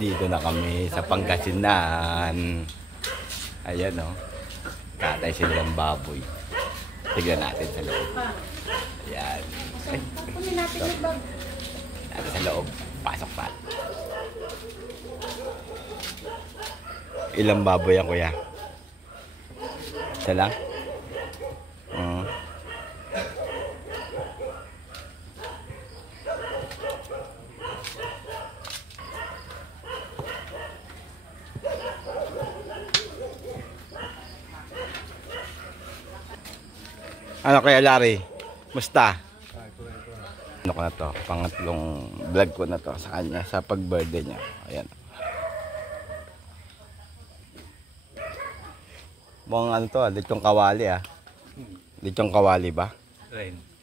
Dito na kami sa Pangasinan. Ayan o. Katay sila ng baboy. Tignan natin sa loob. Ayan. Ay. Natin sa loob. Pasok pa. Ilang baboy yan, kuya? Isa lang? Ano kaya Larry? Musta? Ano ko na to? Pangatlong vlog ko na to sa kanya sa pag-birthday niya. Ayan. Mga ano to, litong kawali Litong kawali ba?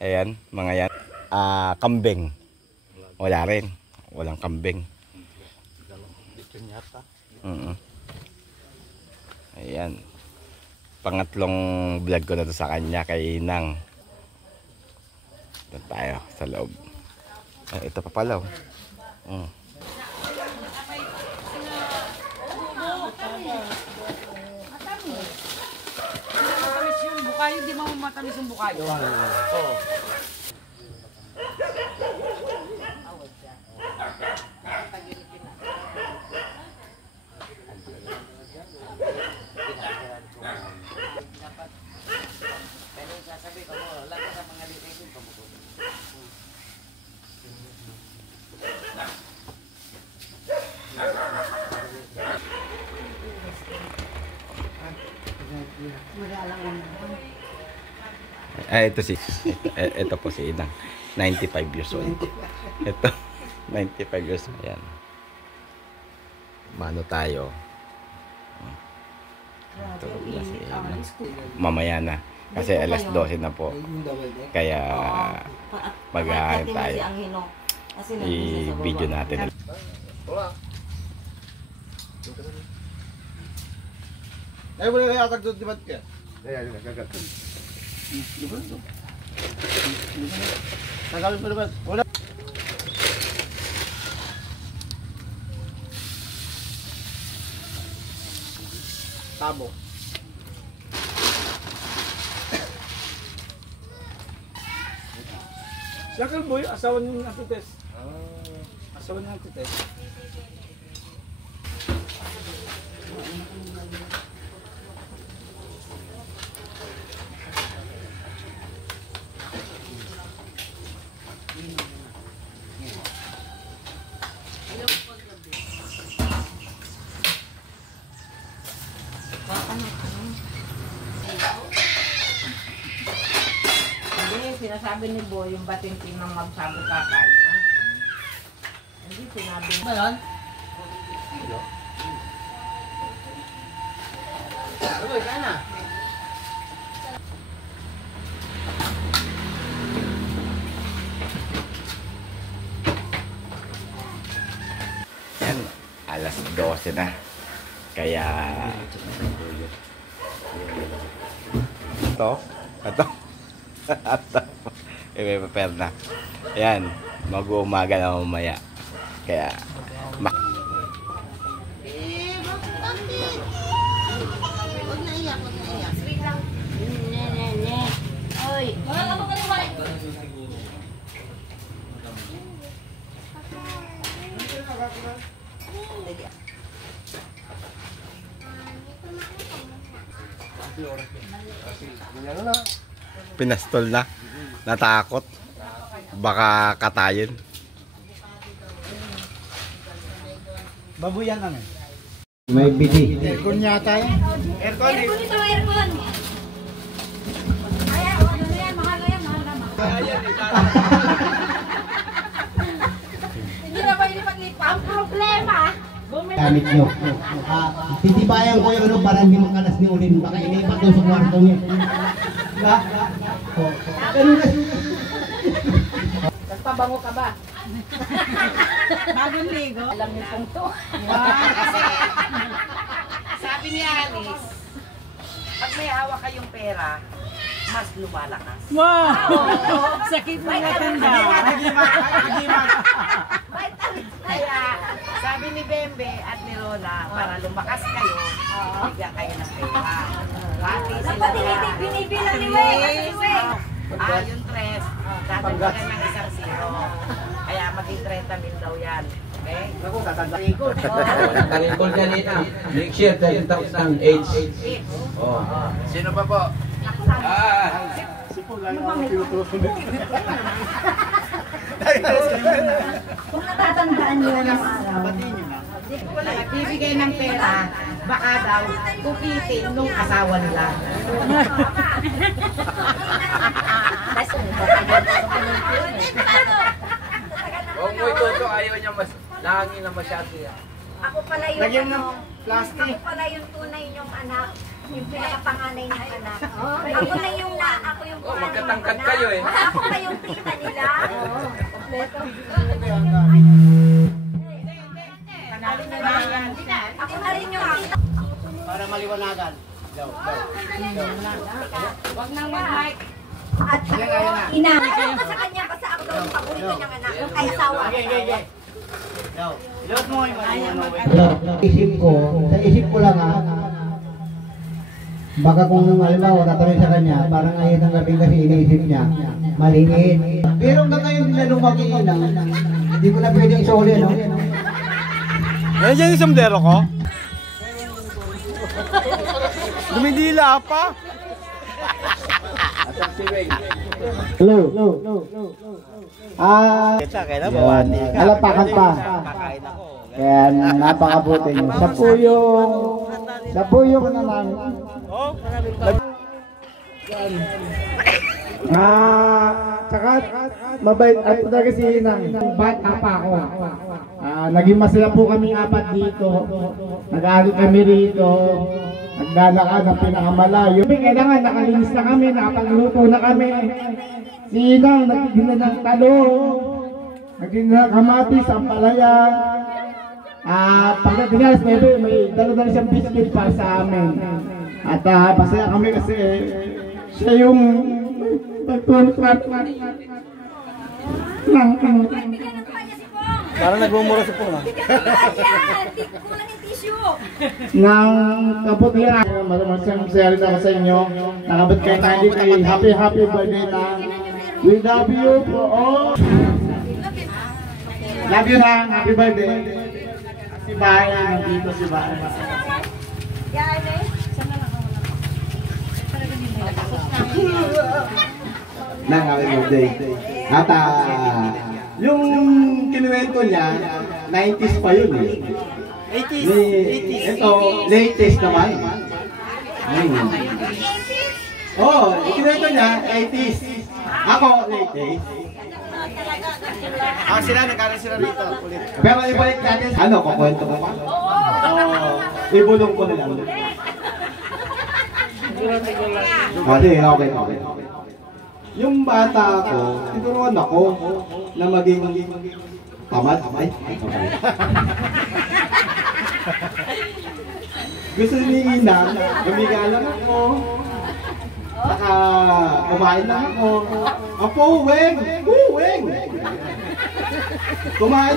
Ayan, mga yan. Kambing. Wala rin. Walang kambing. Ayan. Pangatlong vlog ko na to sa kanya kay Inang. Doon tayo sa loob. Ay, ito pa pala. Matamis yung bukayo, di mo matamis yung bukayo. Oo. Ito po si Inang. 95 years old. Ito, 95 years old. Ayan. Mano tayo. Tulog na si Inang. Mamaya na. Kasi alas 12 na po. Kaya mag-aaral tayo. I-video natin. Ay, boleh kaya agak di ba't ka? Ayan, nagkagat. Nagawin pa naman. Wala. Tabo. Siya kalboy, asawa ng Antites. Asawa ng Antites. Sinasabi ni Boy yung batintin ng magsabi kakain na. Hindi sinabi ba yun? Boy, kain na. Yan, alas 12 na. Kaya ito. I-prepare na. Ayan, mag-uumaga na mamaya. Kaya Huwag na iyak, huwag na iyak. Sweet lang. Ne. Oy. Wala ka ba kaliwala? pinastol na. Natakot. Baka katayin. Babuyan kami. May biti. Aircon yata yan. Aircon. Aircon ito, aircon. Ay, ano na yan, mahal na yan, mahal na mahal. Hindi na ba ilipat-lipat? Ang problema, gamit nyo. Titibayan ko yung ano para hindi makalas ni Ulin. Baka inipat doon sa kwarto niya. Diba? Ganun na. Nagpabango ka ba? Bagong ligo? Alam niyo pong to. Kasi, sabi ni Alice, pag may hawak kayong pera, mas lumalakas. Wow! Sakit mo na tanda. Kaya, sabi Sabi ni Bembe at ni Lola, para lumakas kayo, bigyan kayo ng pera. Pati sila na. Binibilang ni Weng. Yung 3, dadagdagan ng 1 0. Kaya maging 30,000 daw yan. Okay? Talikol kanina. Next year, 30,000 age. Oh. Sino pa po? Kung natatandaan niyo yung araw. Bibigay ng pera, baka daw kupitin nung asawa nila. Kung mo ito, ayaw niya mas nangangin na masyado yan. Ako pala yung Lagyan ng ano, plastic. ako pala yung tunay niyong anak. Yung pinakapanganay ng anak. Ako na yung ako yung Oh, magkatangkad kayo eh. Ako pa yung tita nila. Kompleto. Ako na rin yung tita. Para maliwanagan. Huwag nang mag-mic. At inaano ko sa kanya kasi ako daw yung paborito niyang anak. Yung kay asawa. Isip ko lang baka kung halimbawa tatanungin sa kanya, parang ngayon ang gabi kasi iniisip niya, maliit. Pero hanggang ngayon nila nung mag-iinang, hindi ko na pwedeng isuli, no? Nandiyan yung sombrero ko? Dumidila pa? Hello. Alapakan pa. Kaya napakabuti niyo. Sa puyo ko naman. Saka mabait at talaga si Inang. Bata pa ako. Naging masaya po kami 4 dito. Nag-aaral kami rito. Naglalakad ng pinakamalayo. Kailangan nakalinis na kami, nakapagluto na kami. Si Inang nagtitinda ng talong, nagtitinda ng kamatis, ampalaya. Pagdating alas 9, may dala-dala siyang biscuit para sa amin. At masaya kami kasi siya yung nagtulot Parang nagmumura si Pong. Kulang yung tissue. ng kabutihan. Masaya rin ako sa inyo. Nakabot kayo tayo dito. Happy birthday na. We love you for all. Love you na. Happy birthday. Si Bahay. Nandito si Bahay. Nang happy birthday. At yung kinuwento niya, 90s pa yun eh. 80s. Ito, latest naman. Ikinuwento niya, 80s. Ako, latest. Sila, nagkaroon sila rito. Pero ibalik natin, ano, kukwento ko pa? Ibulong ko na lang. Okay. Yung bata ko, tinuruan ako na maging tamad. Gusto ni Inang, gumigalang ako. Saka kumain lang ako. Apo, Weng! Weng! Kumain.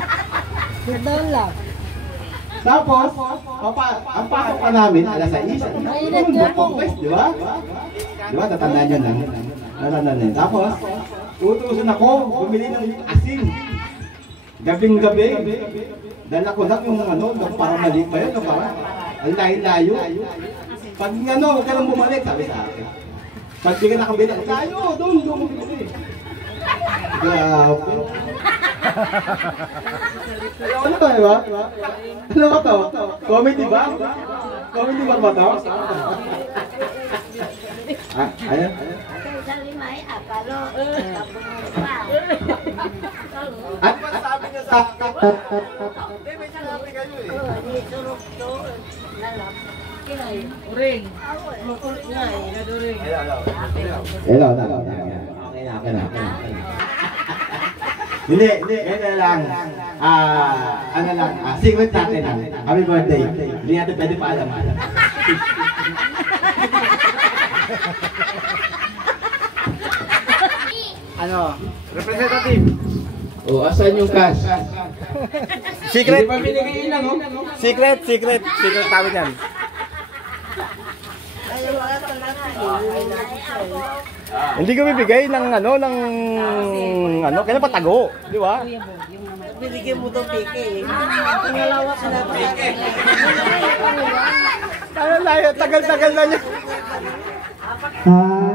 Tapos, ang pasok pa namin, alas 6. Di ba? Di ba? Tatandaan nyo na. Tapos, utusan ako, bumili ng asin. Gabing-gabi. Dala ko lang yung parang mali pa yun, parang ang layo-layo. Pag huwag ka lang bumalik, sabi sa akin. Pag di ka nakabili, tayo, doon bumili. Grabe. Ano ba, diba? Ano ba to? Comedy ba? Comedy ba to? Ayan? At sabi niya sa Uring. hello. Okay na. Hindi lang. Secret natin lang. Happy birthday. Hindi natin pwede pa alam. Representative. Asan yung cash? Secret. Hindi pa binigay ilang, oh. Secret namin yan. Hindi ko bibigay ng kailan patago, di ba? Binigyan mo daw piki eh. Tagal na niya. Ah,